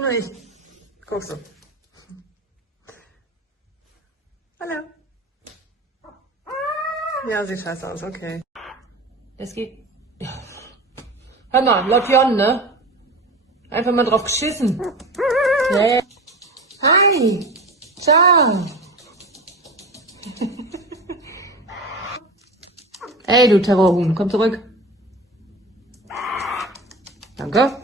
du noch nicht? Guckst du. Hallo. Ja, sieht scheiße aus, okay. Es geht. Hör mal, laut Jon, ne? Einfach mal drauf geschissen. Ja. Hi. Ciao. Ey, du Terrorhuhn, komm zurück. Danke.